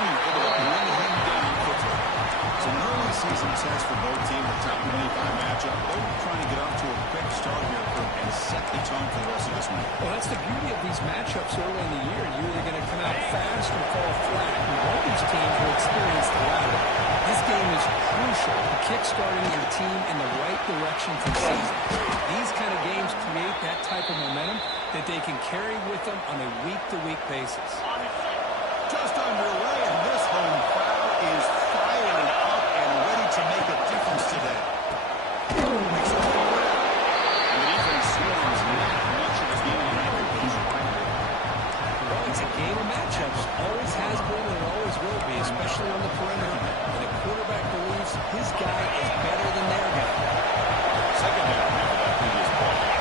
being able to bring him down quickly. So an early season test for both teams, the top 25 matchup. Both trying to get off to a quick start here and set the tone for the rest of this one. Well, that's the beauty of these matchups early in the year. You're either going to come out fast or fall flat. And both these teams will experience the latter. This game is crucial to kick-starting your team in the right direction for the season. These kind of games create that type of momentum that they can carry with them on a week-to-week basis. Just underway, and this home crowd is fired up and ready to make a difference today. Makes it all right. And the defense swarms not much of this game on aggregation. Well, it's a game of matchups. Always has been and always will be, especially on the perimeter. And the quarterback believes his guy is better than their guy. Second down after that previous play.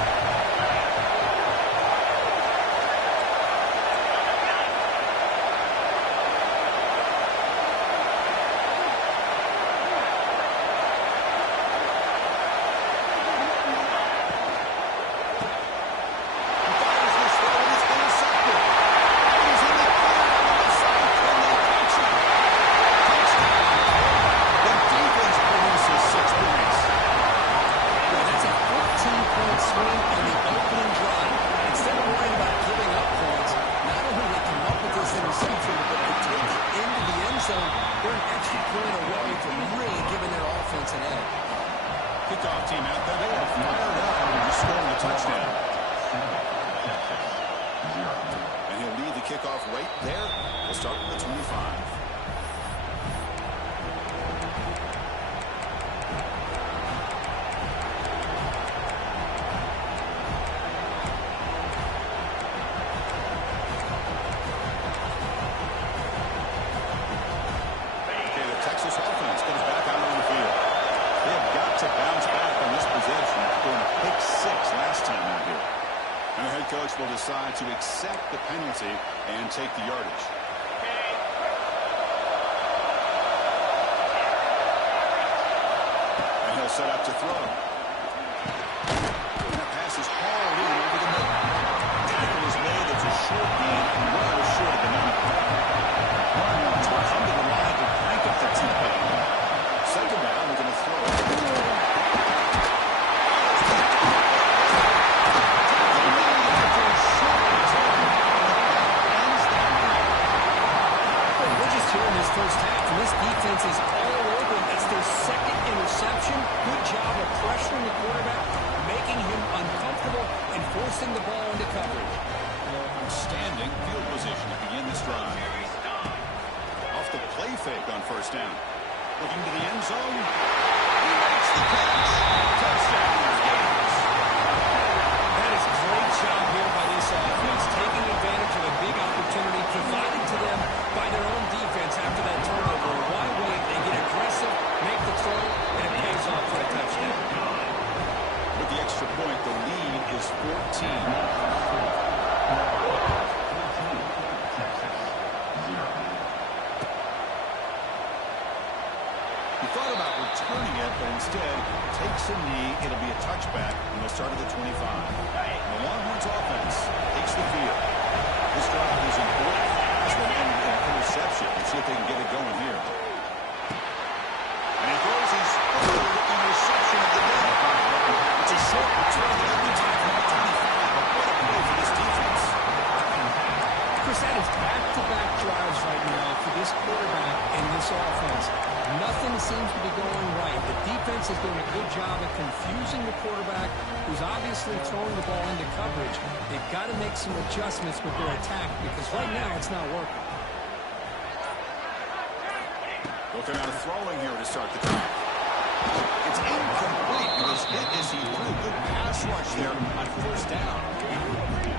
Kickoff team out there. They are fired up and just scoring a touchdown. And he'll lead the kickoff right there. We'll start with the 25. Okay, the Texas offense comes back out on the field. They have got to bounce back on this possession after going pick 6 last time out here. And the head coach will decide to accept the penalty and take the yardage. And he'll set up to throw. And that pass is hauled in over the middle. Tackle is made. It's a short gain and well short of the number. One to come to the line to crank up the tempo. Second down, we're going to throw it. We're just here in this first half, and this defense is all over him. It's their second interception. Good job of pressuring the quarterback, making him uncomfortable, and forcing the ball into coverage. Outstanding field position to begin this drive. Off the play fake on first down. Looking to the end zone. He makes the catch. Touchdown, Gators. That is a great job here by this offense, taking advantage of a big opportunity provided to them by their own defense after that turnover. Why wait? They get aggressive, make the throw, and it pays off for a touchdown. With the extra point, the lead is 14. He thought about returning it, but instead takes a knee. It'll be a touchback, and they'll start at the 25. And the Longhorns offense takes the field. This drive is important. This will end in an interception. Let's see if they can get it going here. And he throws his third interception of the day. It's a short return. Every time from the 25. But what a play for this defense. Chris, that is back-to-back drives right now for this quarterback and this offense. Nothing seems to be going right. The defense is doing a good job of confusing the quarterback, who's obviously throwing the ball into coverage. They've got to make some adjustments with their attack because right now it's not working. Looking out of throwing here to start the drive. It's incomplete. It was hit as he threw a good pass rush there on first down.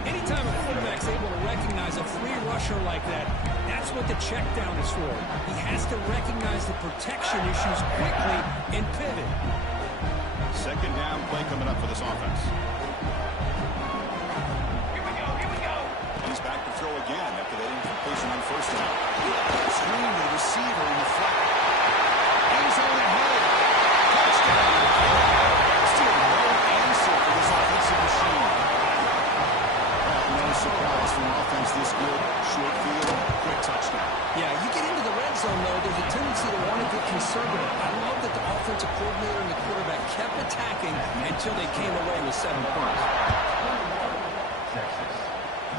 Anytime a quarterback's able to recognize a free rusher like that, that's what the check down is for. He has to recognize the protection issues quickly and pivot. Second down play coming up for this offense. Here we go. He's back to throw again after that incompletion on first down. Screen to the receiver in the flat. End zone ahead. Touchdown. Still no answer for this offensive machine. No surprise from an offense this good. Short field, quick touchdown. Yeah, you get into the leading until they came away with 7 points. Texas,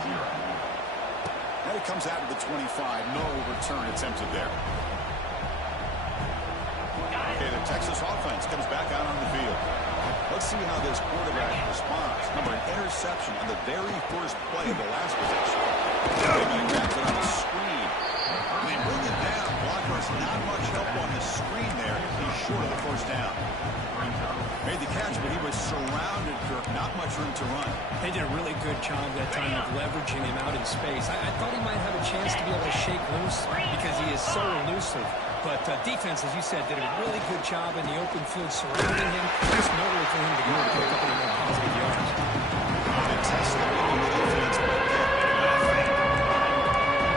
0. Now he comes out to the 25. No return attempted there. Okay, the Texas offense comes back out on the field. Let's see how this quarterback responds. Number, an interception on the very first play of the last possession. Quarterback grabs it on the screen. They bring it down. Blockers not much help on the screen there. He's short of the first down. Made the catch, but he was surrounded, Kirk. Not much room to run. They did a really good job that time of leveraging him out in space. I thought he might have a chance to be able to shake loose because he is so elusive. But defense, as you said, did a really good job in the open field surrounding him. There's nowhere for him to go to pick up any more positive yards. They test the defense, but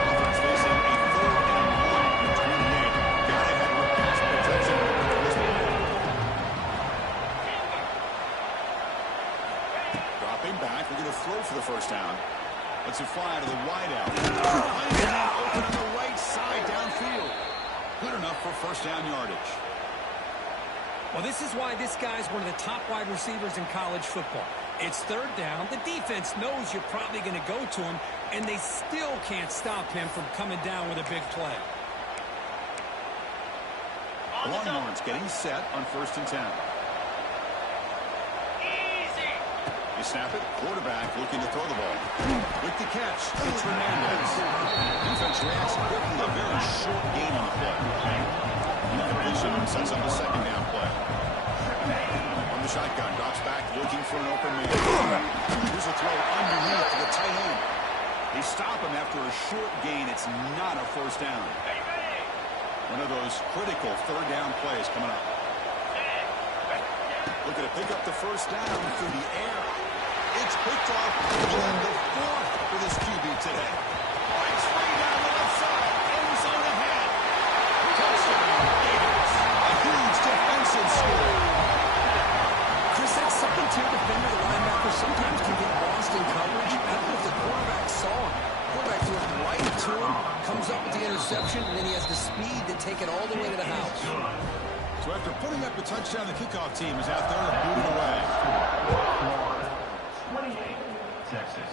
offense facing a 4th and 1 in 28. Got ahead with pass protection. Dropping back, we're going to throw for the first down. Let's it fly to the wideout. Open on the right side downfield. Good enough for first down yardage. Well, this is why this guy's one of the top wide receivers in college football. It's 3rd down. The defense knows you're probably going to go to him, and they still can't stop him from coming down with a big play. The Longhorns getting set on 1st and 10. You snap it. Quarterback looking to throw the ball. With the catch, it's Hernandez. Defense reacts quickly. A very short gain on the play. Incompletion sets up the 2nd down play. From the shotgun, drops back, looking for an open man. Here's a throw underneath to the tight end. They stop him after a short gain. It's not a first down. One of those critical 3rd down plays coming up. Looking to pick up the first down through the air. It's picked off on the 4th for this QB today. It's way down the left side. End zone ahead. Touchdown, Gators. A huge defensive score. Chris, that second-tier defender, the linebacker, sometimes can get lost in coverage. I don't know if the quarterback saw him. Quarterback threw it right to him, comes up with the interception, and then he has the speed to take it all the way to the house. So after putting up a touchdown, the kickoff team is out there to boot it away. 28, Texas,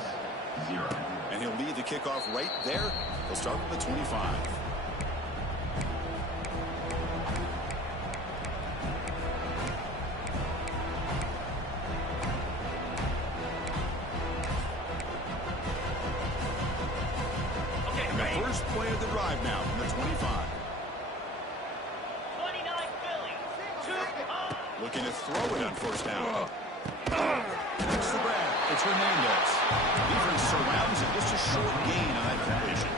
0. And he'll lead the kickoff right there. He'll start with the 25. And the first play of the drive now from the 25. Looking to throw it on first down. It's the grab. It's Hernandez. Defense surrounds it. Just a short gain on that completion.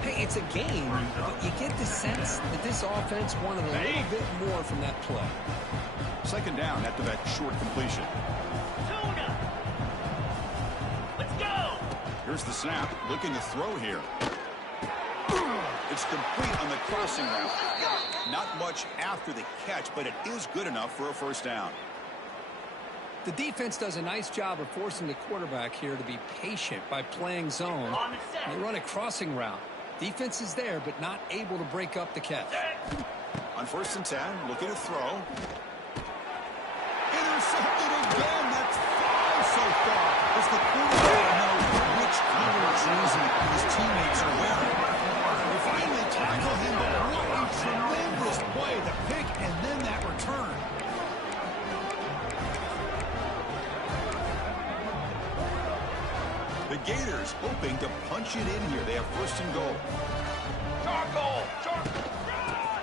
Hey, it's a game, but you get the sense that this offense wanted a little bit more from that play. 2nd down after that short completion. Let's go. Here's the snap. Looking to throw here. It's complete on the crossing route. Not much after the catch, but it is good enough for a first down. The defense does a nice job of forcing the quarterback here to be patient by playing zone. They run a crossing route. Defense is there, but not able to break up the catch. On 1st and 10, looking to throw. Intercepted again. That's 5 so far. Does the quarterback know which color jersey his teammates are wearing? They finally tackle him, but what a tremendous play. The pick and then that return. The Gators hoping to punch it in here. They have 1st and goal.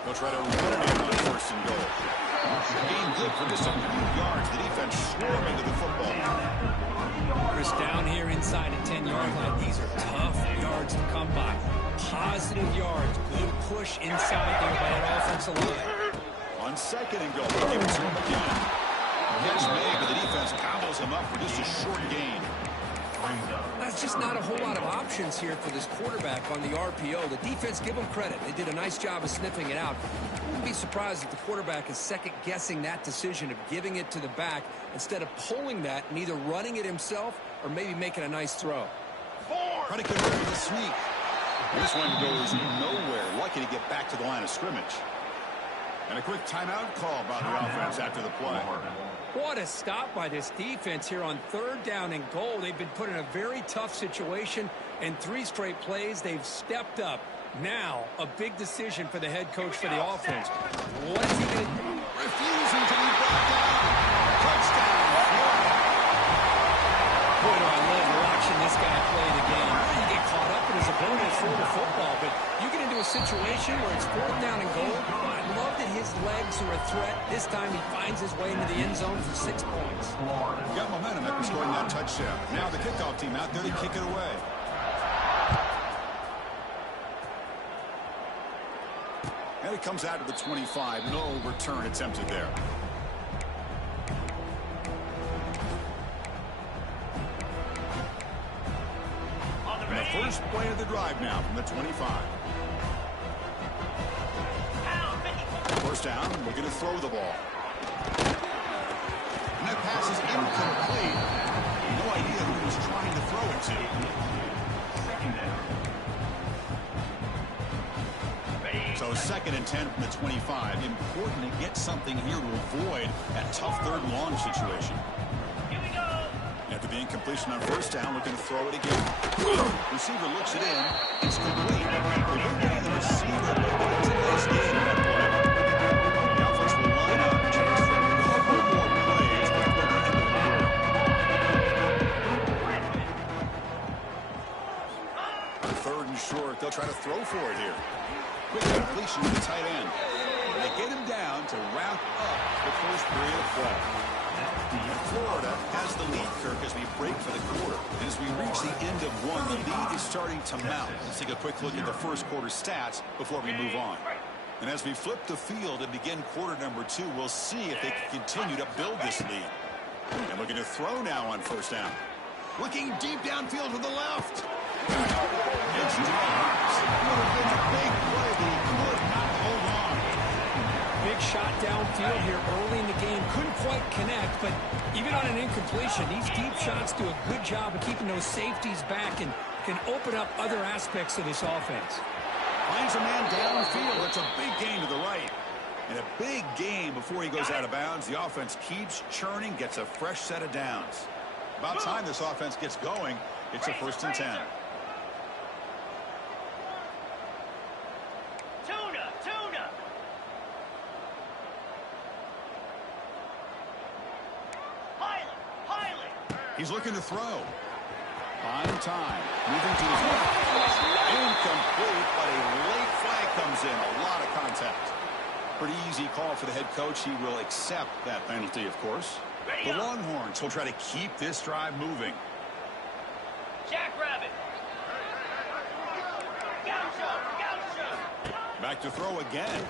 They'll try to run it in on 1st and goal. Gain good for just a few yards. The defense swarming to the football. Chris, down here inside the 10-yard line, these are tough yards to come by. Positive yards. Good push inside there by that offensive line. On 2nd and goal, they give it to him again. Catch made, but the defense combos him up for just a short gain. That's just not a whole lot of options here for this quarterback on the RPO. The defense, give them credit. They did a nice job of sniffing it out. I wouldn't be surprised if the quarterback is second-guessing that decision of giving it to the back instead of pulling that and either running it himself or maybe making a nice throw. Trying to convert with a sneak. This one goes nowhere. Lucky to get back to the line of scrimmage. And a quick timeout call by the offense after the play. What a stop by this defense here on 3rd down and goal. They've been put in a very tough situation, and 3 straight plays, they've stepped up. Now, a big decision for the head coach for the offense. What is he going to do? Refusing to be brought down. Touchdown, Florida. Boy, do I love watching this guy play the game. You get caught up in his opponent's throw the football, but you get into a situation where it's 4th down and goal. I love that his legs are a threat. This time he finds his way into the end zone for 6 points. Got momentum after scoring that touchdown. Now the kickoff team out there to kick it away. And it comes out to the 25. No return attempted there. And the first play of the drive now from the 25. First down, looking to throw the ball. And that pass is incomplete. No idea who he was trying to throw it to. So 2nd and 10 from the 25. Important to get something here to avoid that tough 3rd and long situation. Here we go. After the incompletion on first down, looking to throw it again. Receiver looks it in. It's complete. They're getting the receiver, but it's a nice game in that play. The offense will line up, chance for a couple more plays before the end of the quarter. 3rd and short, they'll try to throw for it here. Quick completion to the tight end. And they get him down to wrap up the first period of play. Florida has the lead, Kirk, as we break for the quarter. And as we reach the end of 1, the lead is starting to mount. Let's take a quick look at the first quarter stats before we move on. And as we flip the field and begin quarter number 2, we'll see if they can continue to build this lead. And looking to throw now on first down. Looking deep downfield to the left. It's dropped. Would have been a big play, but he could not hold on. Big shot downfield here early in the game. Couldn't quite connect, but even on an incompletion, these deep shots do a good job of keeping those safeties back and can open up other aspects of this offense. Finds a man downfield. It's a big gain to the right. And a big gain before he goes out of bounds. The offense keeps churning, gets a fresh set of downs. About time this offense gets going. It's a 1st and 10. Tuna. Pilot. He's looking to throw. Fine time. Moving to his left. Incomplete, but a late flag comes in. A lot of contact. Pretty easy call for the head coach. He will accept that penalty, of course. The Longhorns will try to keep this drive moving. Jackrabbit. Gaucho. Back to throw again.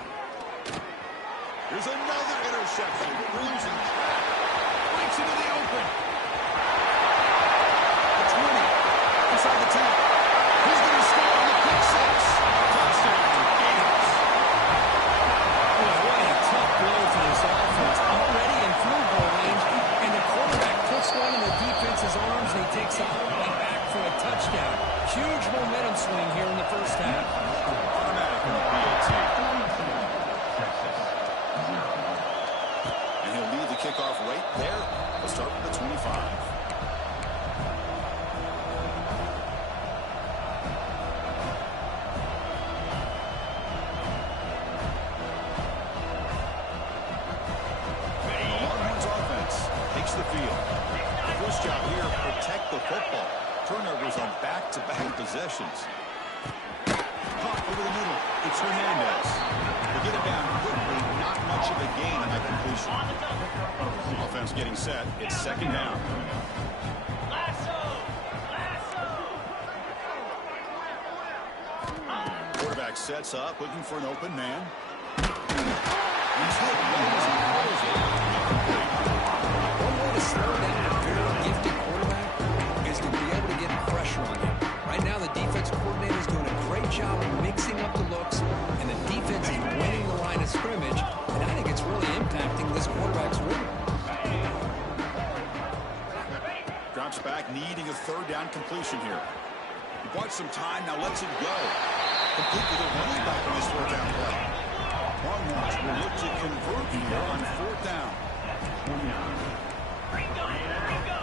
Here's another interception. Cruising track. Breaks into the open. The 20. Inside the 10. He's going to score on the pick 6. Touchdown, Gators. Boy, what a tough blow for this offense. Already in field goal range, and the quarterback puts one in the defense's arms, and he takes the whole way back for a touchdown. Huge momentum swing here in the first half. Automatic in the PAT. And he'll lead the kickoff right there. We'll start with the 25. The field. The first job here, protect the football. Turnovers on back-to-back possessions. Caught over the middle. It's Hernandez. They get it down quickly. Not much of a gain on that completion. Offense getting set. It's 2nd down. Lasso. Quarterback sets up, looking for an open man. He's hit right as he throws it. One way to slow down a very gifted quarterback is to be able to get pressure on him. Right now, the defensive coordinator is doing a great job of mixing up the looks, and the defense is winning the line of scrimmage, and I think it's really impacting this quarterback's rhythm. Drops back, needing a 3rd down completion here. He bought some time, now lets it go. Complete with a running back on this 4th down play. Longhorns will look to convert here on 4th down. Ringo, Ringo.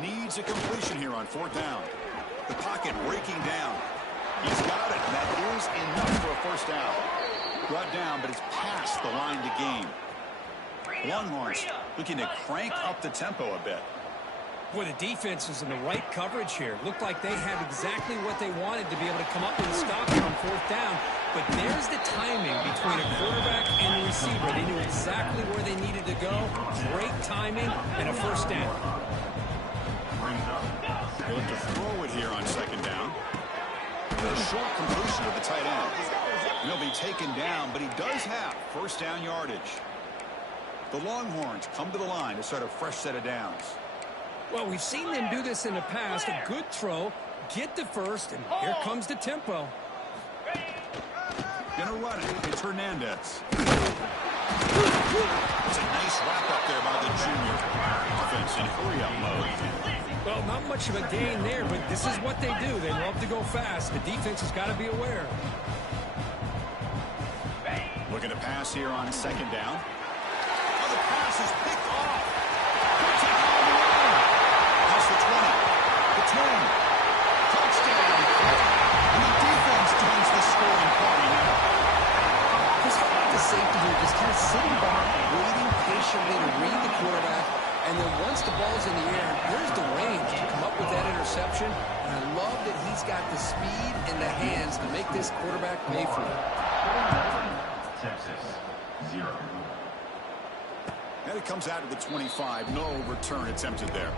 Needs a completion here on 4th down. The pocket breaking down. He's got it, and that is enough for a 1st down. Brought down, but it's past the line to gain. Longhorns looking to crank up the tempo a bit. Boy, the defense was in the right coverage here. Looked like they had exactly what they wanted to be able to come up with a stop here on 4th down. But there's the timing between a quarterback and the receiver. They knew exactly where they needed to go. Great timing and a 1st down. They'll look to throw it here on 2nd down. A short completion of the tight end. He'll be taken down, but he does have 1st down yardage. The Longhorns come to the line to start a fresh set of downs. Well, we've seen them do this in the past. A good throw, get the 1st, and here comes the tempo. Gonna run it. It's Hernandez. It's a nice wrap up there by the junior. Offense in hurry-up mode. Well, not much of a gain there, but this is what they do. They love to go fast. The defense has got to be aware. Looking to pass here on 2nd down. Oh, the pass is picked off. Past the 20. The 10. Touchdown. And the defense joins the scoring party now. Just how about the safety here, just kind of sitting back, waiting patiently to read the quarterback, and then once the ball's in the air, there's the range to come up with that interception. And I love that he's got the speed and the hands to make this quarterback pay for it. Texas, 0. And it comes out of the 25. No return attempted there.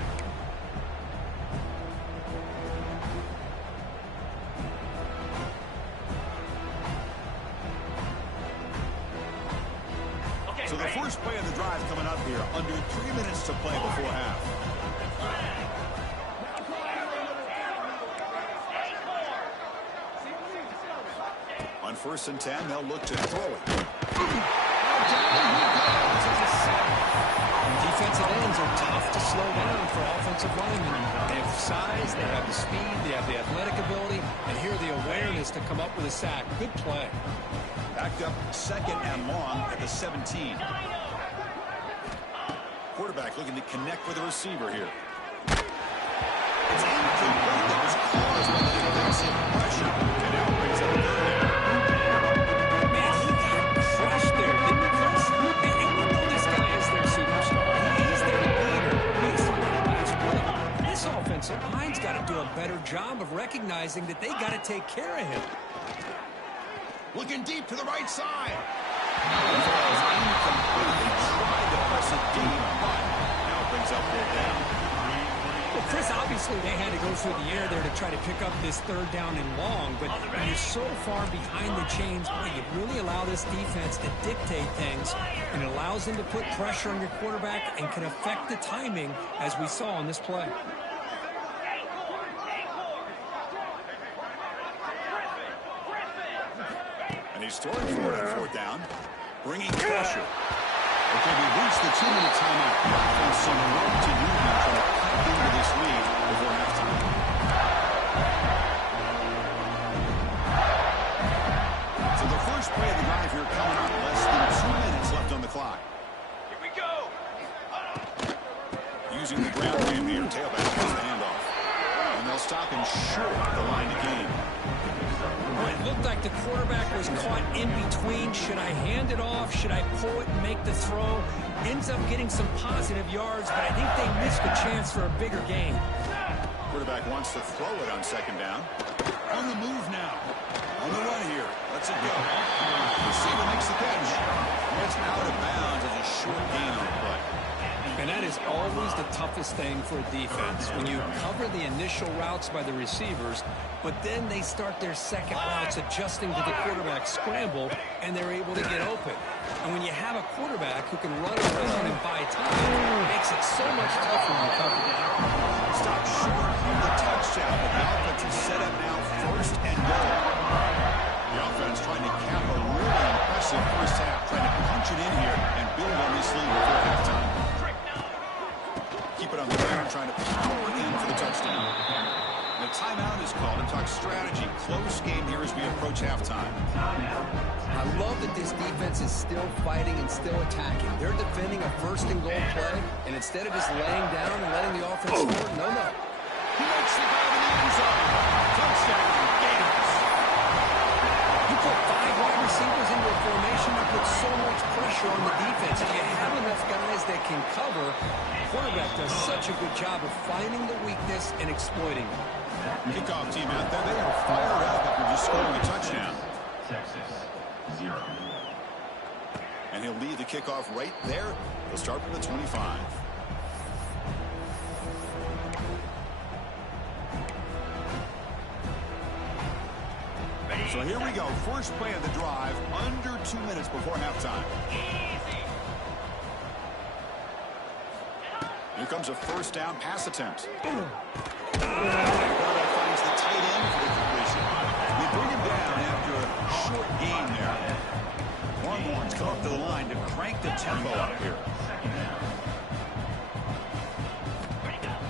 So the first play of the drive coming up here. Under 3 minutes to play before half. On 1st and 10, they'll look to throw it. Defensive ends are tough to slow down for offensive linemen. They have the size, they have the speed, they have the athletic ability, and here the awareness to come up with a sack. Good play. Backed up 2nd and long at the 17. Quarterback looking to connect with the receiver here. It's incomplete. That was caused by the defensive pressure. And now brings up a third down. Man, he got crushed there, didn't he, Chris? And we know this guy is their superstar. He's their leader. He's the last play. This offensive line's got to do a better job of recognizing that they got to take care of him. Looking deep to the right side. The ball is incomplete. They tried to press it deep, but now it brings up 4th down. Well, Chris, obviously they had to go through the air there to try to pick up this 3rd down and long, but when you're so far behind the chains, boy, you really allow this defense to dictate things, and it allows them to put pressure on your quarterback and can affect the timing, as we saw on this play. And he's throwing for it on 4th down, bringing pressure. Okay, we've reached the 2-minute timeout. And some work to do here trying to cut into this lead before halftime. So the first play of the drive here coming up. Less than 2 minutes left on the clock. Here we go. Using the ground game here, tailback has the handoff. And they'll stop him short of the line to gain. Well, it looked like the quarterback was caught in between. Should I hand it off? Should I pull it and make the throw? Ends up getting some positive yards, but I think they missed a chance for a bigger gain. Quarterback wants to throw it on 2nd down. On the move now. On the run here. Let's it go. Receiver makes the catch. It's out of bounds as a short gain on the play. And that is always the toughest thing for a defense, when you cover the initial routes by the receivers, but then they start their second routes adjusting to the quarterback scramble, and they're able to get open. And when you have a quarterback who can run around and buy time, it makes it so much tougher on coverage. Stop short of the touchdown, but the offense is set up now 1st and goal. The offense trying to cap a really impressive first half, trying to punch it in here and build on this lead before halftime. keep it on the ground, trying to power in for the touchdown. The timeout is called and talk strategy. Close game here as we approach halftime. I love that this defense is still fighting and still attacking. They're defending a first-and-goal play, and instead of just laying down and letting the offense score, no. He makes the grab in the end zone. Touchdown, Gators. You put 5 wide receivers into a formation that puts so much pressure on the defense. If you have enough guys that can cover, the quarterback does such a good job of finding the weakness and exploiting it. Kickoff team out there. They are fired up after just scoring a touchdown. Texas, 0. And he'll lead the kickoff right there. They'll start from the 25. So here we go. First play of the drive, under 2 minutes before halftime. Here comes a first down pass attempt. Quarterback finds the tight end for the completion. They bring him down after a short gain there. Longhorns come up to the line to crank the tempo up here.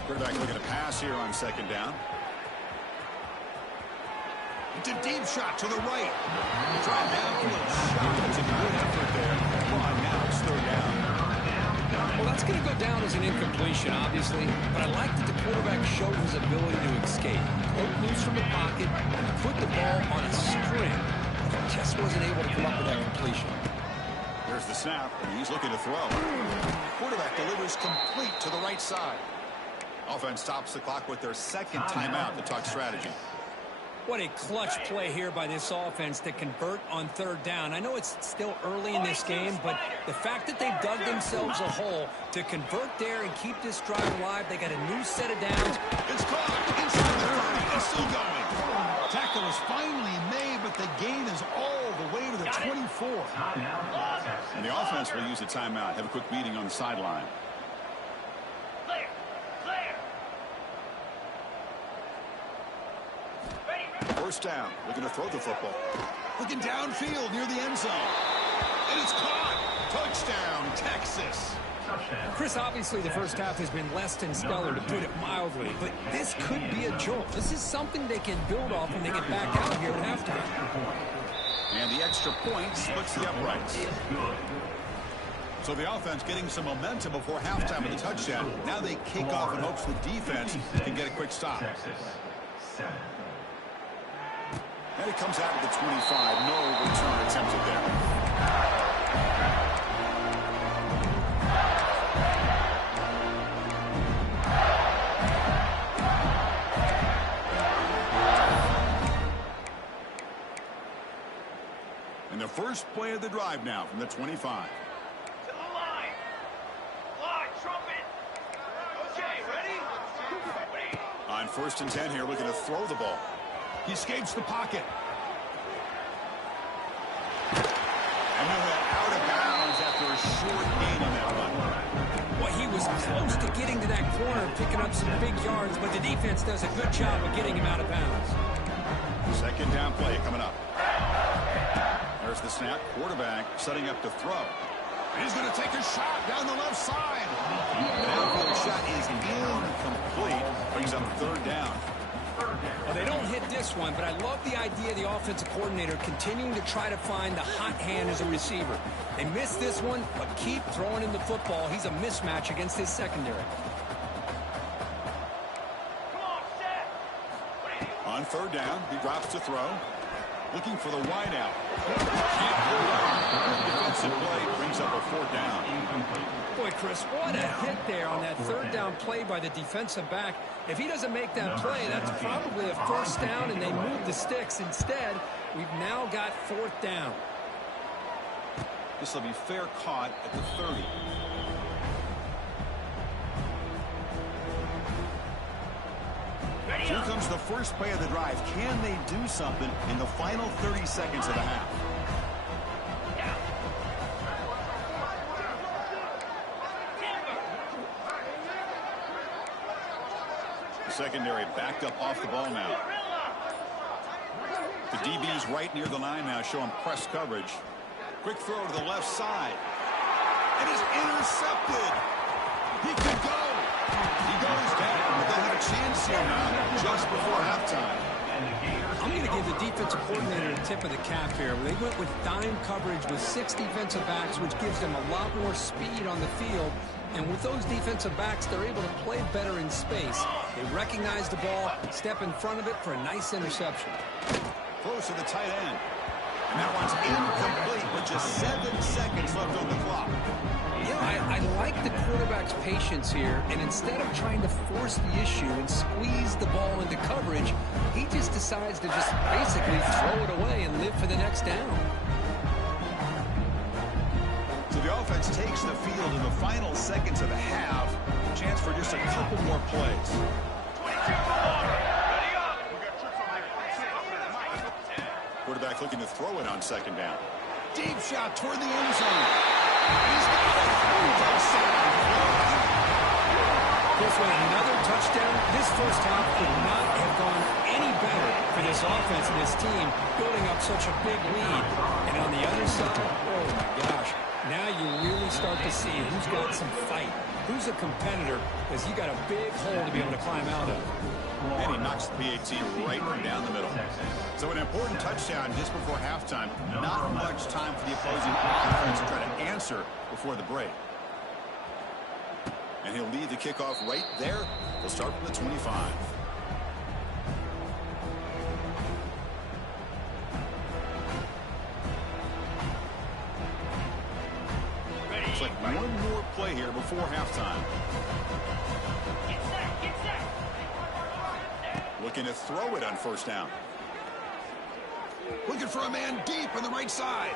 Quarterback looking to pass here on second down. It's a deep shot to the right. Drive downfield shot. That's a good effort there. Come on, now it's third down. Well, that's going to go down as an incompletion, obviously, but I like that the quarterback showed his ability to escape. Broke loose from the pocket and put the ball on a string. Just wasn't able to come up with that completion. There's the snap, and he's looking to throw. Quarterback delivers complete to the right side. Offense stops the clock with their second timeout to talk strategy. What a clutch play here by this offense to convert on third down. I know it's still early in this game, but the fact that they've dug themselves a hole to convert there and keep this drive alive, they got a new set of downs. It's caught inside the 30 and still going. Tackle is finally made, but the gain is all the way to the 24. And the offense will use a timeout. Have a quick meeting on the sideline. First down, looking to throw the football. Looking downfield near the end zone. And it's caught. Touchdown, Texas. Chris, obviously the first half has been less than stellar, to put it mildly, but this could be a jolt. This is something they can build off when they get back out here at halftime. And the extra point splits the uprights. So the offense getting some momentum before halftime with a touchdown. Now they kick off in hopes the defense can get a quick stop. Texas, 7. And it comes out of the 25. No return attempted there. And the first play of the drive now from the 25. To the line. Line, trumpet. Okay, ready? On first and 10 here, looking to throw the ball. He escapes the pocket. And he'll head out of bounds after a short gain on that run. Well, he was close to getting to that corner and picking up some big yards, but the defense does a good job of getting him out of bounds. Second down play coming up. There's the snap. Quarterback setting up to throw. And he's going to take a shot down the left side. The outfield shot is incomplete. Brings up third down. Well, they don't hit this one, but I love the idea of the offensive coordinator continuing to try to find the hot hand as a receiver. They missed this one, but keep throwing him the football. He's a mismatch against his secondary. Come on, set. On third down, he drops to throw. Looking for the wideout. Can't hold on. Defensive play brings up a fourth down. Boy, Chris, what a hit there on that third down play by the defensive back. If he doesn't make that play, that's probably a first down, and they move the sticks. Instead, we've now got fourth down. This will be fair caught at the 30. Here comes the first play of the drive. Can they do something in the final 30 seconds of the half? The secondary backed up off the ball now. The DB's right near the line now, showing press coverage. Quick throw to the left side. It is intercepted. He could go. He goes down, but they'll have a chance here now just before halftime. I'm going to give the defensive coordinator a tip of the cap here. They went with dime coverage with 6 defensive backs, which gives them a lot more speed on the field. And with those defensive backs, they're able to play better in space. They recognize the ball, step in front of it for a nice interception. Close to the tight end. And that one's incomplete with just 7 seconds left on the clock. Yeah, I like the quarterback's patience here, and instead of trying to force the issue and squeeze the ball into coverage, he just decides to just basically throw it away and live for the next down. So the offense takes the field in the final seconds of the half. Chance for just a couple more plays. 22 for Water. Ready up. Quarterback looking to throw it on second down. Deep shot toward the end zone. He's got it. This was another touchdown. This first half could not have gone any better for this offense and this team, building up such a big lead. And on the other side, oh my gosh, now you really start to see who's got some fight, who's a competitor, because you got a big hole to be able to climb out of. And he knocks the PAT right down the middle. So an important touchdown just before halftime. Not much time for the opposing offense to try to answer before the break. And he'll lead the kickoff right there. They'll start from the 25. Looks like one more play here before halftime. Get set. Get set. Looking to throw it on first down. Looking for a man deep on the right side.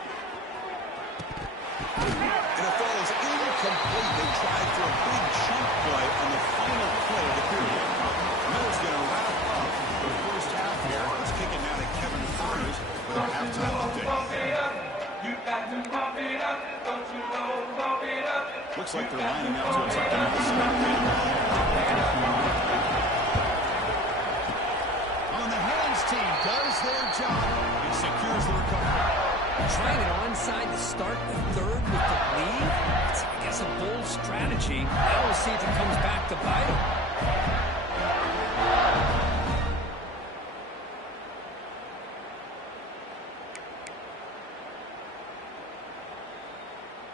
And it falls incomplete. They tried for a big chunk play on the final play of the period. And that is going to wrap up the first half here. Let's kick it now to Kevin Farnes with our halftime update. Looks like they're lining up to attack on the hands team does their job and secures the recovery. Trying it onside to start the third with the lead? It's, I guess, a bold strategy. Now we'll see if it comes back to bite him.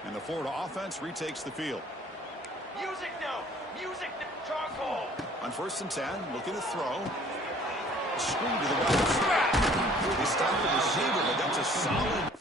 And the Florida offense retakes the field. Music now. Music now. Charcoal. On 1st and 10, looking to throw. Screen to the right. They stop the receiver, but that's a solid.